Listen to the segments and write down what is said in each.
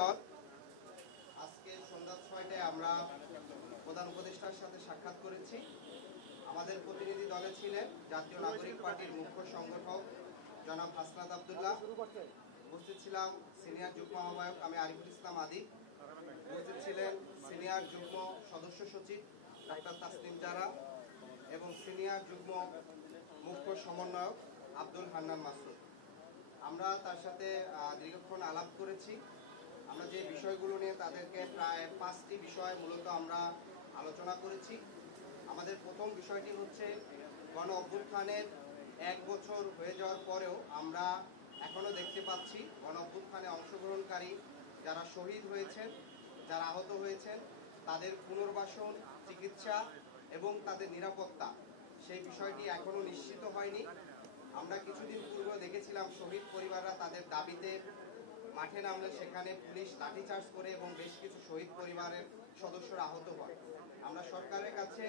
দল আজকে সন্ধ্যা ৬টায় আমরা প্রধান উপদেষ্টার সাথে সাক্ষাৎ করেছি। আমাদের প্রতিনিধি দলে ছিলেন জাতীয় নাগরিক পার্টির মুখ্য সংগঠক জনাব হাসনাত আব্দুল্লাহ, উপস্থিত ছিলাম সিনিয়র যুগ্ম আহ্বায়ক আমি আরিফুল ইসলাম আদি, উপস্থিত ছিলেন সিনিয়র যুগ্ম সদস্য সচিব ডাক্তার তাসনিম জারা এবং সিনিয়র যুগ্ম মুখ্য সমন্বয়ক আব্দুল হান্নান মাসুদ। আমরা তার সাথে দীর্ঘক্ষণ আলাপ করেছি। আমরা যে বিষয়গুলো নিয়ে তাদেরকে প্রায় 5টি বিষয় মূলত আমরা আলোচনা করেছি। আমাদের প্রথম বিষয়টি হচ্ছে গণ অভ্যুত্থানের 1 বছর হয়ে যাওয়ার পরেও আমরা এখনও দেখতে পাচ্ছি গণ অভ্যুত্থানে অংশগ্রহণকারী যারা শহীদ হয়েছেন, যারা আহত হয়েছেন, তাদের পুনর্বাসন, চিকিৎসা এবং তাদের নিরাপত্তা, সেই বিষয়টি এখনও নিশ্চিত হয়নি। আমরা কিছুদিন পূর্বে দেখেছিলাম শহীদ পরিবাররা তাদের দাবিতে মাঠে নামলে সেখানে পুলিশ লাঠিচার্জ করে এবং বেশ কিছু শহীদ পরিবারের সদস্যরা আহত হয়। আমরা সরকারের কাছে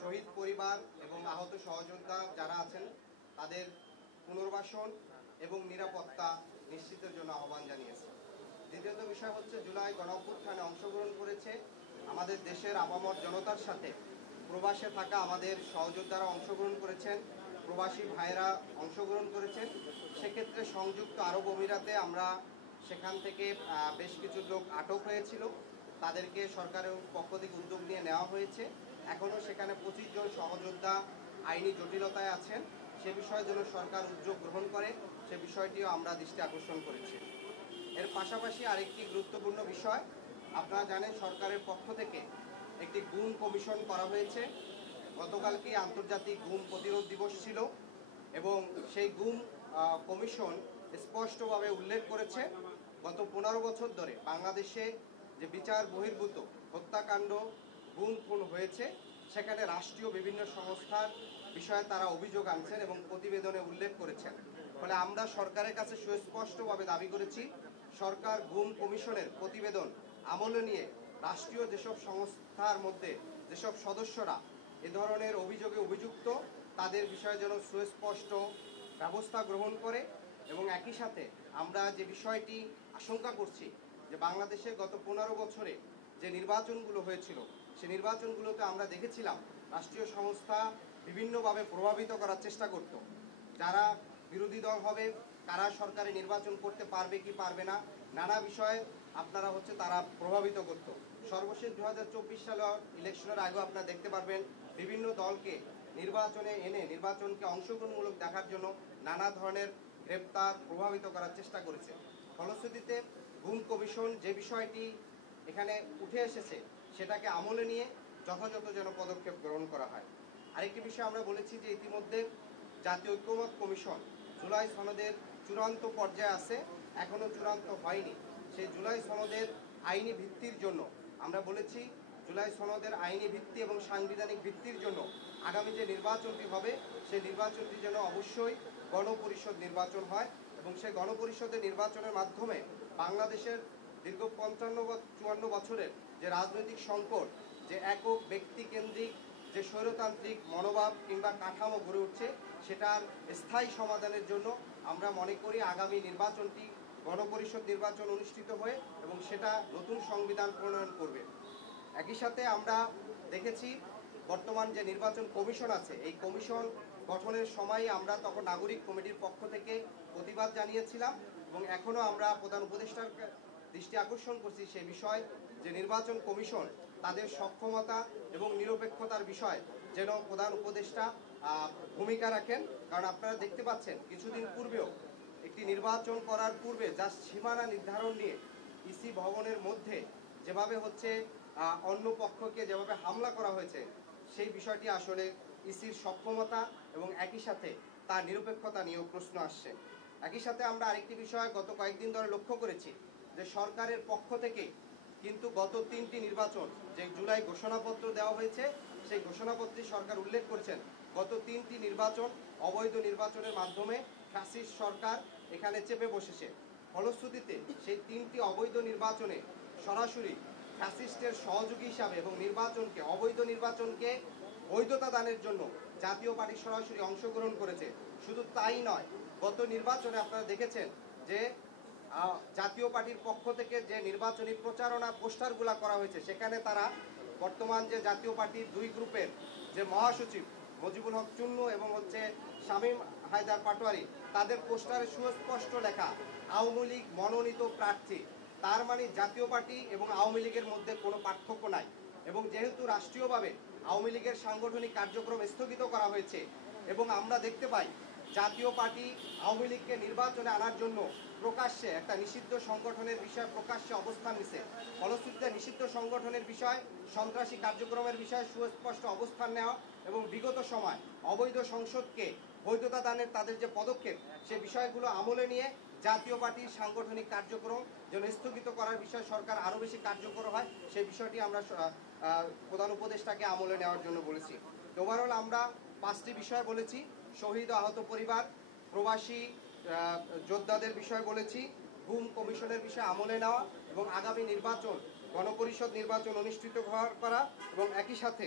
শহীদ পরিবার এবং আহত সহযোদ্ধা যারা আছেন তাদের পুনর্বাসন এবং নিরাপত্তা নিশ্চিতের জন্য আহ্বান জানিয়েছি। দ্বিতীয়ত বিষয় হচ্ছে জুলাই গণঅভ্যুত্থানে অংশগ্রহণ করেছে আমাদের দেশের আপামর জনতার সাথে প্রবাসে থাকা আমাদের সহযোদ্ধারা অংশগ্রহণ করেছেন, প্রবাসী ভাইয়েরা অংশগ্রহণ করেছেন। সেক্ষেত্রে সংযুক্ত আরব আমিরাতে আমরা সেখান থেকে বেশ কিছু লোক আটক হয়েছিল, তাদেরকে সরকারের পক্ষ থেকে উদ্যোগ নিয়ে নেওয়া হয়েছে। এখনও সেখানে 25 জন সহযোদ্ধা আইনি জটিলতায় আছেন। সে বিষয়ে যেন সরকার উদ্যোগ গ্রহণ করে সে বিষয়টিও আমরা দৃষ্টি আকর্ষণ করেছি। এর পাশাপাশি আরেকটি গুরুত্বপূর্ণ বিষয়, আপনারা জানেন সরকারের পক্ষ থেকে একটি গুম কমিশন করা হয়েছে। গতকালকে আন্তর্জাতিক গুম প্রতিরোধ দিবস ছিল এবং সেই গুম কমিশন স্পষ্টভাবে উল্লেখ করেছে গত 15 বছর ধরে বাংলাদেশে যে বিচার বহির্ভূত হত্যাকাণ্ড, গুম খুন হয়েছে সেখানে রাষ্ট্রীয় বিভিন্ন সংস্থার বিষয়ে তারা অভিযোগ আনছেন এবং প্রতিবেদনে উল্লেখ করেছেন। ফলে আমরা সরকারের কাছে সুস্পষ্টভাবে দাবি করেছি সরকার গুম কমিশনের প্রতিবেদন আমলে নিয়ে রাষ্ট্রীয় যেসব সংস্থার মধ্যে যেসব সদস্যরা এ ধরনের অভিযোগে অভিযুক্ত তাদের বিষয়ে যেন সুস্পষ্ট ব্যবস্থা গ্রহণ করে। এবং একই সাথে আমরা যে বিষয়টি আশঙ্কা করছি যে বাংলাদেশে গত 15 বছরে যে নির্বাচনগুলো হয়েছিল সেই নির্বাচনগুলোতে আমরা দেখেছিলাম রাষ্ট্রীয় সংস্থা বিভিন্নভাবে প্রভাবিত করার চেষ্টা করত। যারা বিরোধী দল হবে কারা সরকারে নির্বাচন করতে পারবে কি পারবে না, নানা বিষয়ে আপনারা তারা প্রভাবিত করত। সর্বশেষ 2024 সালে ইলেকশনের আগেও আপনারা দেখতে পারবেন বিভিন্ন দলকে নির্বাচনে এনে নির্বাচনকে অংশগ্রহণমূলক দেখার জন্য নানা ধরনের গ্রেপ্তার প্রভাবিত করার চেষ্টা করেছে। ফলশ্রুতিতে গুম কমিশন যে বিষয়টি এখানে উঠে এসেছে সেটাকে আমলে নিয়ে যথাযথ যেন পদক্ষেপ গ্রহণ করা হয়। আরেকটি বিষয় আমরা বলেছি যে ইতিমধ্যে জাতীয় ঐক্যমত্য কমিশন জুলাই সনদের চূড়ান্ত পর্যায়ে আছে, এখনও চূড়ান্ত হয়নি। সেই জুলাই সনদের আইনি ভিত্তির জন্য আমরা বলেছি জুলাই সনদের আইনি ভিত্তি এবং সাংবিধানিক ভিত্তির জন্য আগামী যে নির্বাচনটি হবে সেই নির্বাচনটি যেন অবশ্যই গণপরিষদ নির্বাচন হয় এবং সেই গণপরিষদের নির্বাচনের মাধ্যমে বাংলাদেশের দীর্ঘ 55-54 বছরের যে রাজনৈতিক সংকট, যে একক ব্যক্তিকেন্দ্রিক যে স্বৈরতান্ত্রিক মনোভাব কিংবা কাঠামো গড়ে উঠছে সেটার স্থায়ী সমাধানের জন্য আমরা মনে করি আগামী নির্বাচনটি গণপরিষদ নির্বাচন অনুষ্ঠিত হয়ে এবং সেটা নতুন সংবিধান প্রণয়ন করবে। একই সাথে আমরা দেখেছি বর্তমান যে নির্বাচন কমিশন আছে এই কমিশন গঠনের সময় আমরা তখন নাগরিক কমিটির পক্ষ থেকে প্রতিবাদ জানিয়েছিলাম এবং এখনও আমরা প্রধান উপদেষ্টার দৃষ্টি আকর্ষণ করছি সেই বিষয় যে নির্বাচন কমিশন তাদের সক্ষমতা এবং নিরপেক্ষতার বিষয় যেন প্রধান উপদেষ্টা ভূমিকা রাখেন। কারণ আপনারা দেখতে পাচ্ছেন কিছুদিন পূর্বেও একটি নির্বাচন করার পূর্বে যা সীমানা নির্ধারণ নিয়ে ইসি ভবনের মধ্যে যেভাবে অন্য পক্ষকে যেভাবে হামলা করা হয়েছে সেই বিষয়টি আসলে ইসির সক্ষমতা এবং একই সাথে তার নিরপেক্ষতা নিয়েও প্রশ্ন আসছে। একই সাথে আমরা আরেকটি বিষয় গত কয়েকদিন ধরে লক্ষ্য করেছি যে সরকারের পক্ষ থেকে কিন্তু গত 3টি নির্বাচন যে জুলাই ঘোষণাপত্র দেওয়া হয়েছে সেই ঘোষণাপত্রে সরকার উল্লেখ করছেন গত 3টি নির্বাচন অবৈধ নির্বাচনের মাধ্যমে ফ্যাসিস্ট সরকার এখানে চেপে বসেছে। ফলশ্রুতিতে সেই 3টি অবৈধ নির্বাচনে সরাসরি ফ্যাসিস্টের সহযোগী হিসাবে এবং নির্বাচনকে অবৈধ নির্বাচনকে বৈধতা দানের জন্য জাতীয় পার্টি সরাসরি অংশগ্রহণ করেছে। শুধু তাই নয়, গত নির্বাচনে আপনারা দেখেছেন যে জাতীয় পার্টির পক্ষ থেকে যে নির্বাচনী প্রচারণা পোস্টারগুলা করা হয়েছে, সেখানে তারা বর্তমান যে জাতীয় পার্টির দুই গ্রুপের যে মহাসচিব মজিবুল হক চুন্নু এবং হচ্ছে শামীম হায়দার পাটোয়ারি, তাদের পোস্টারে সুস্পষ্ট লেখা আওয়ামী লীগ মনোনীত প্রার্থী। তার মানে জাতীয় পার্টি এবং আওয়ামী লীগের মধ্যে কোনো পার্থক্য নাই। এবং যেহেতু রাষ্ট্রীয়ভাবে আওয়ামী লীগের সাংগঠনিক কার্যক্রম স্থগিত করা হয়েছে এবং আমরা দেখতে পাই জাতীয় পার্টি আওয়ামী লীগকে নির্বাচনে আনার জন্য প্রকাশ্যে একটা নিষিদ্ধ সংগঠনের বিষয়ে প্রকাশ্যে অবস্থান নিছে। ফলশ্রুতিতে নিষিদ্ধ সংগঠনের বিষয়, সন্ত্রাসী কার্যক্রমের বিষয়ে সুস্পষ্ট অবস্থান নেওয়া এবং বিগত সময় অবৈধ সংসদকে বৈধতা দানের তাদের যে পদক্ষেপ, সে বিষয়গুলো আমলে নিয়ে জাতীয় পার্টির সাংগঠনিক কার্যক্রম যেন স্থগিত করার বিষয়ে সরকার আরও বেশি কার্যকর হয়, সেই বিষয়টি আমরা প্রধান উপদেষ্টাকে আমলে নেওয়ার জন্য বলেছি। ওভারঅল আমরা 5টি বিষয় বলেছি: শহীদ ও আহত পরিবার, প্রবাসী যোদ্ধাদের বিষয় বলেছি, গুম কমিশনের বিষয়ে আমলে নেওয়া এবং আগামী নির্বাচন গণপরিষদ নির্বাচন অনুষ্ঠিত করা এবং একই সাথে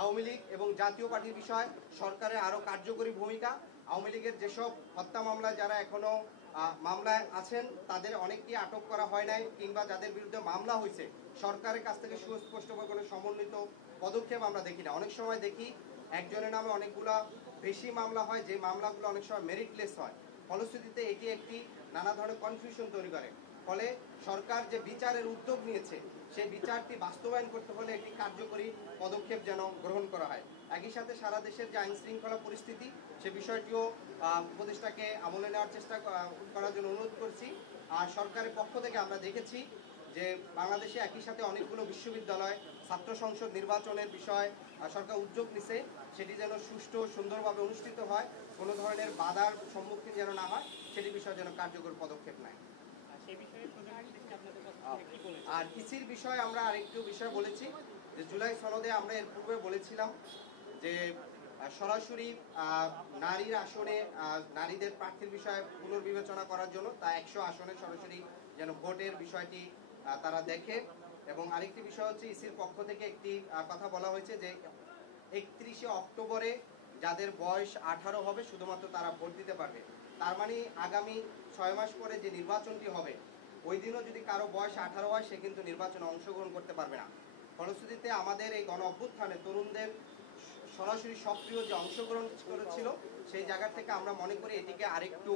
আওয়ামী লীগ এবং জাতীয় পার্টির বিষয় সরকারের আরও কার্যকরী ভূমিকা। আওয়ামী লীগের যেসব হত্যা মামলায় যারা এখনো মামলায় আছেন, তাদের অনেককে আটক করা হয় নাই, কিংবা যাদের বিরুদ্ধে মামলা হয়েছে সরকারের কাছ থেকে সুস্পষ্টভাবে কোনো সমন্বিত পদক্ষেপ আমরা দেখি না। অনেক সময় দেখি একজনের নামে অনেকগুলা বেশি মামলা হয়, যে মামলাগুলো অনেক সময় মেরিটলেস হয়। ফলশ্রুতিতে এটি একটি নানা ধরনের কনফিউশন তৈরি করে। ফলে সরকার যে বিচারের উদ্যোগ নিয়েছে, সেই বিচারটি বাস্তবায়ন করতে হলে একটি কার্যকরী পদক্ষেপ যেন গ্রহণ করা হয়। একই সাথে সারা দেশের যে আইন শৃঙ্খলা পরিস্থিতি, সে বিষয়টিও উপদেষ্টাকে আমলে নেওয়ার চেষ্টা করার জন্য অনুরোধ করছি। আর সরকারের পক্ষ থেকে আমরা দেখেছি যে বাংলাদেশে একই সাথে অনেকগুলো বিশ্ববিদ্যালয় ছাত্র সংসদ নির্বাচনের বিষয় সরকার উদ্যোগ নিছে, সেটি যেন সুষ্ঠু সুন্দরভাবে অনুষ্ঠিত হয়, কোনো ধরনের বাধার সম্মুখীন যেন না হয়, সেটি বিষয়ে যেন কার্যকর পদক্ষেপ নেয়। আর ইসির বিষয়ে আমরা আরেকটু বিষয় বলেছি যে জুলাই সনদে আমরা এর পূর্বে বলেছিলাম যে সরাসরি নারীর আসনে নারীদের প্রার্থীর বিষয়ে পুনর্বিবেচনা করার জন্য তা 100 আসনে সরাসরি যেন ভোটের বিষয়টি তারা দেখে। এবং আরেকটি বিষয় হচ্ছে ইসির পক্ষ থেকে একটি কথা বলা হয়েছে যে 31শে অক্টোবরে যাদের বয়স 18 হবে শুধুমাত্র তারা ভোট দিতে পারবে। তার মানে আগামী 6 মাস পরে যে নির্বাচনটি হবে, ওই দিনও যদি কারো বয়স 18 হয়, সে কিন্তু নির্বাচনে অংশগ্রহণ করতে পারবে না। ফলশ্রুতিতে আমাদের এই গণ অভ্যুত্থানে তরুণদের সরাসরি সক্রিয় যে অংশগ্রহণ করেছিল, সেই জায়গা থেকে আমরা মনে করি এটিকে আরেকটু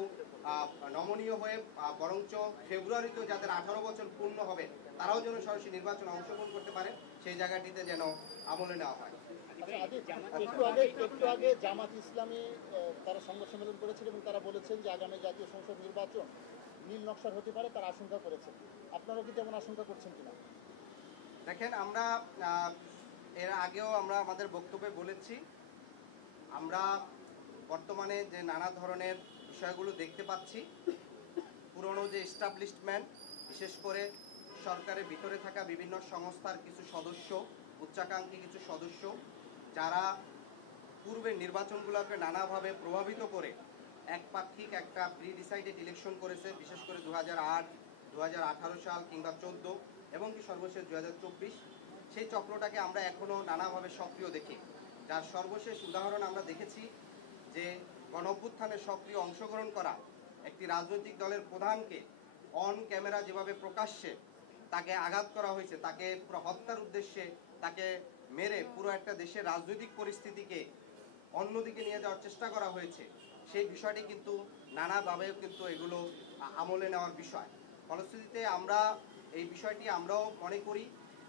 নমনীয় হয়ে বরঞ্চ ফেব্রুয়ারিতেও যাদের 18 বছর পূর্ণ হবে তারাও যেন সরাসরি নির্বাচনে অংশগ্রহণ করতে পারে, সেই জায়গাটিতে যেন আমলে নেওয়া হয়। একটু আগে জামাত ইসলামী তারা সংবাদ সম্মেলন করেছিল এবং তারা বলেছেন যে আগামী জাতীয় সংসদ নির্বাচন নীল নকশার হতে পারে, তার আশঙ্কা করেছেন। আপনারাও কি তেমন আশঙ্কা করছেন কিনা? দেখেন, আমরা এর আগেও আমরা আমাদের বক্তব্যে বলেছি, আমরা বর্তমানে যে নানা ধরনের বিষয়গুলো দেখতে পাচ্ছি, পুরনো যে এস্টাবলিশমেন্ট, বিশেষ করে সরকারের ভিতরে থাকা বিভিন্ন সংস্থার কিছু সদস্য, উচ্চাকাঙ্ক্ষী কিছু সদস্য, যারা পূর্বের নির্বাচনগুলোকে নানাভাবে প্রভাবিত করে একপাক্ষিক একটা প্রি ডিসাইডেড ইলেকশন করেছে, বিশেষ করে 2008, 2018 সাল কিংবা 14 এবং কি সর্বশেষ 2024, সেই চক্রটাকে আমরা এখনো নানাভাবে সক্রিয় দেখি। যার সর্বশেষ উদাহরণ আমরা দেখেছি যে গণ অভ্যুত্থানে সক্রিয় অংশগ্রহণ করা একটি রাজনৈতিক দলের প্রধানকে অন ক্যামেরা যেভাবে প্রকাশ্যে তাকে আঘাত করা হয়েছে, তাকে পুরো হত্যার উদ্দেশ্যে তাকে মেরে পুরো একটা দেশের রাজনৈতিক পরিস্থিতিকে অন্যদিকে নিয়ে যাওয়ার চেষ্টা করা হয়েছে, সেই বিষয়টি কিন্তু নানাভাবে কিন্তু এগুলো আমলে নেওয়ার বিষয়। ফলশ্রুতিতে আমরা এই বিষয়টি আমরাও মনে করি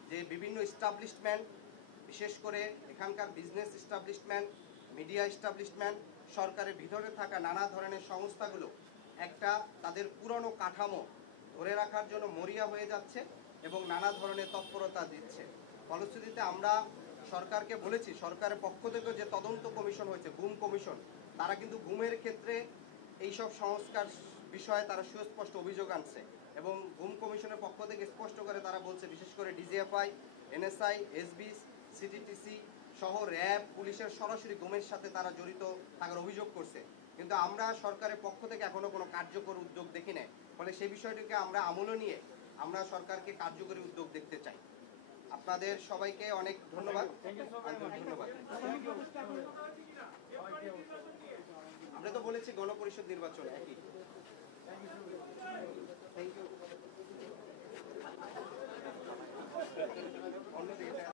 যে বিভিন্ন এস্টাবলিশমেন্ট, বিশেষ করে এখানকার বিজনেস এস্টাবলিশমেন্ট, মিডিয়া এস্টাবলিশমেন্ট, সরকারের ভিতরে থাকা নানা ধরনের সংস্থাগুলো একটা তাদের পুরনো কাঠামো ধরে রাখার জন্য মরিয়া হয়ে যাচ্ছে এবং নানা ধরনের তৎপরতা দিচ্ছে। ফলশ্রুতিতে আমরা সরকারকে বলেছি, সরকারের পক্ষ থেকে যে তদন্ত কমিশন হয়েছে, গুম কমিশন, তারা কিন্তু গুমের ক্ষেত্রে এইসব সংস্কার বিষয়ে তারা সুস্পষ্ট অভিযোগ আনছে এবং গুম কমিশনের পক্ষ থেকে স্পষ্ট করে তারা বলছে, বিশেষ করে ডিজিএফআই, এনএসআই, এসবি, সিটিটিসি সহ র্যাব, পুলিশের সরাসরি গুমের সাথে তারা জড়িত থাকার অভিযোগ করছে। কিন্তু আমরা সরকারের পক্ষ থেকে এখনো কোনো কার্যকর উদ্যোগ দেখি নাই। ফলে সেই বিষয়টিকে আমরা আমলে নিয়ে আমরা সরকারকে কার্যকরী উদ্যোগ দেখতে চাই। আপনাদের সবাইকে অনেক ধন্যবাদ। ধন্যবাদ। আমরা তো বলেছি গণপরিষদ নির্বাচন একই।